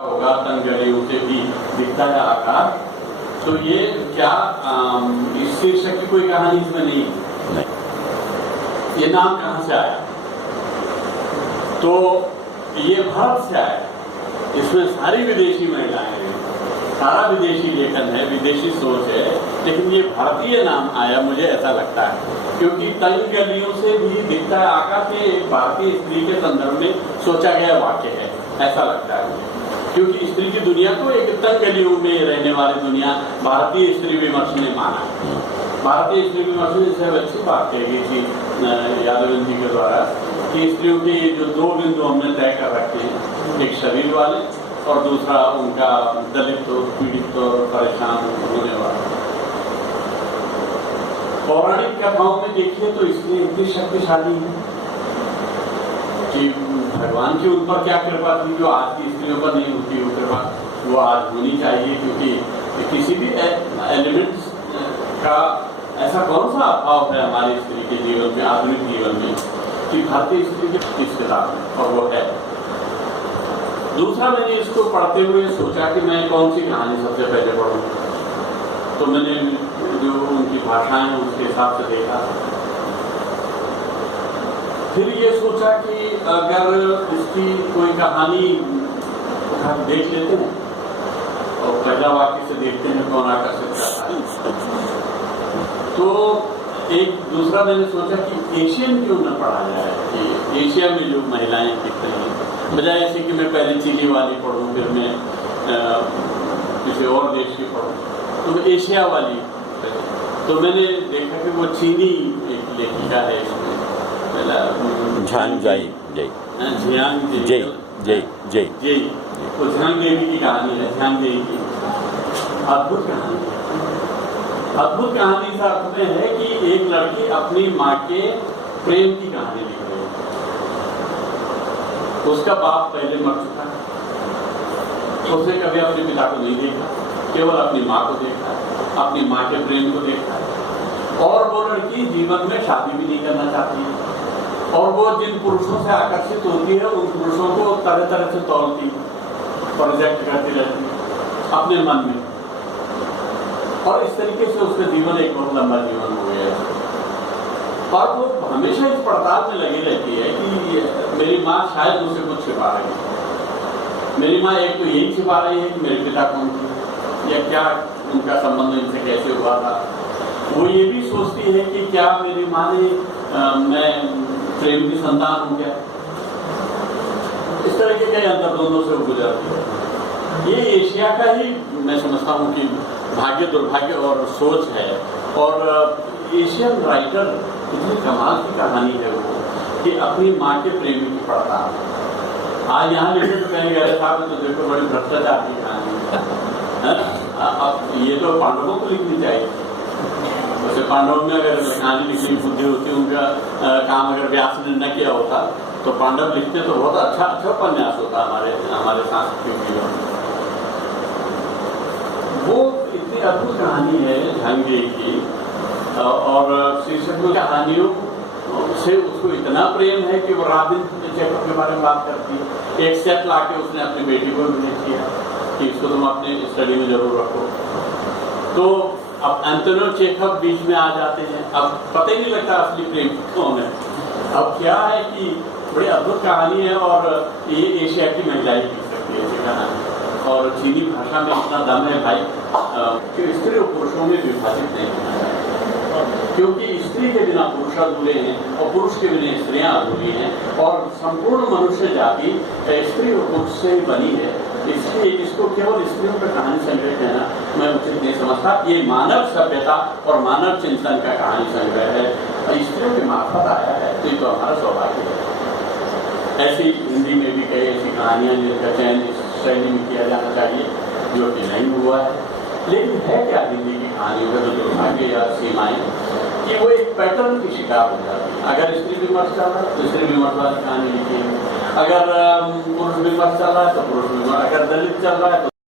होगा तंगड़ियों से भी दिखता है आकार। तो ये क्या इस शीर्षक की कोई कहानी इसमें नहीं? ये नाम कहां से आया? तो ये भारत से आया। इसमें सारी विदेशी महिलाएं हैं, सारा विदेशी लेखन है, विदेशी सोच है, लेकिन ये भारतीय नाम आया, मुझे ऐसा लगता है, क्योंकि तंग गलियों से भी दिखता है आकार के एक भारतीय स्त्री के संदर्भ में सोचा गया वाक्य है, ऐसा लगता है मुझे। क्योंकि स्त्री की दुनिया को एक तंग गलियों में रहने वाली दुनिया भारतीय स्त्री विमर्श ने माना। भारतीय स्त्री विमर्श ने इसे अच्छी बात कही गई थी यादव जी के द्वारा कि स्त्रियों के जो दो बिंदु हमने तय कर रखे हैं, एक शरीर वाले और दूसरा उनका दलित और पीड़ित और परेशान होने वाला। पौराणिक कथाओं में देखिए तो स्त्री इतनी शक्तिशाली है कि भगवान की उन पर क्या कृपा थी जो आज की स्त्रियों पर नहीं होती, वो कृपा वो आज होनी चाहिए। क्योंकि किसी भी एलिमेंट्स का ऐसा कौन सा अभाव है हमारी स्त्री के जीवन में, आधुनिक जीवन में, कि भारतीय स्त्री के इस किताब में, और वो है। दूसरा, मैंने इसको पढ़ते हुए सोचा कि मैं कौन सी कहानी सबसे पहले पढ़ूं, तो मैंने जो उनकी भाषाएं हैं उसके हिसाब से देखा। फिर ये सोचा कि अगर इसकी कोई कहानी हम देख लेते हैं और पहला वाक्य से देखते हैं कौन आकर्षित करता है। तो एक दूसरा मैंने सोचा कि एशियन क्यों न पढ़ा जाए, कि एशिया में जो महिलाएं दिखते हैं, बजाय ऐसे कि मैं पहले चिली वाली पढ़ूं फिर मैं किसी और देश की पढ़ूं, तो मैं एशिया वाली। तो मैंने देखा कि वो चीनी एक लेखिका है इसमें, झांग जय जय जय जय जय जय, वो झांग देवी की कहानी है। झांग देवी की अद्भुत कहानी है। अद्भुत कहानी इस अर्थ में है कि एक लड़की अपनी माँ के प्रेम की कहानी लिख रही है। उसका बाप पहले मर चुका है, उसने कभी अपने पिता को नहीं देखा, केवल अपनी माँ को देखा, अपनी माँ के प्रेम को देखा है। और वो लड़की जीवन में शादी भी नहीं करना चाहती है, और वो जिन पुरुषों से आकर्षित होती है उन पुरुषों को तरह तरह से तौलती है, प्रोजेक्ट करती रहती है अपने मन में, और इस तरीके से उसका जीवन एक बहुत लंबा जीवन हो गया है। और वो हमेशा इस पड़ताल में लगी रहती है कि मेरी माँ शायद मुझसे कुछ छिपा रही है। मेरी माँ एक तो यही छिपा रही है कि मेरे पिता कौन थे, या क्या उनका संबंध इनसे कैसे हुआ था। वो ये भी सोचती है कि क्या मेरी माँ ने मैं प्रेम की संतान हूं क्या। इस तरह के कई अंतर दोनों से गुजरती है। ये एशिया का ही मैं समझता हूं कि भाग्य दुर्भाग्य और सोच है। और एशियन राइटर इतनी कमाल की कहानी है वो, कि अपनी माँ के प्रेमी की पड़ताल। आज यहाँ लिखे तो कहेंगे अरे साहब तो देखो बड़ी भ्रष्टाचार की कहानी है। अब ये तो पांडवों को लिखनी चाहिए। वैसे पांडवों में अगर कहानी लिखने की बुद्धि होती, उनका काम अगर व्यास ने न किया होता तो पांडव लिखते तो बहुत अच्छा उपन्यास होता हमारे सांस्कृतिक जीवन में। वो इतनी अद्भुत कहानी है झांगे की, और शीर्षक में कहानियों से उसको इतना प्रेम है कि वो रॉबिन चेकअप के बारे में बात करती है। एक सेट ला के उसने अपनी बेटी को भी भेज किया कि इसको तुम अपने स्टडी में जरूर रखो। तो अब एंटोनियो चेखव बीच में आ जाते हैं। अब पता ही नहीं लगता असली प्रेम कौन है। अब क्या है कि बड़ी अद्भुत कहानी है, और ये एशिया की महिलाएं लिख सकती है ऐसी कहानी। और चीनी भाषा में इतना दम है भाई कि स्त्री और पुरुषों में विभाजित नहीं है, क्योंकि स्त्री के बिना पुरुष अधूरे हैं और पुरुष के बिना स्त्रियां अधूरी हैं, और संपूर्ण मनुष्य जाति स्त्री और पुरुष से ही बनी है। इसलिए इसको केवल स्त्रियों पर कहानी संग्रह कहना मैं उचित नहीं समझता। ये मानव सभ्यता और मानव चिंतन का कहानी संग्रह है, और स्त्रियों के मार्फत आया है, तो ये तो हमारा सौभाग्य है। ऐसी हिंदी में भी कई ऐसी कहानियां जिनका चयन इस शैली में किया जाना चाहिए, जो कि नहीं हुआ है। लेकिन है क्या हिंदी की कहानियों का जो दुर्भाग्य या सीमाएं, कि वो एक पैटर्न की शिकार हो जाती है। अगर स्त्री विमर्श चल रहा है तो स्त्री विमर्श वाली कहानी लिखी है, अगर पुरुष विमर्श चल रहा है तो पुरुष विमर्श, अगर दलित चल रहा है तो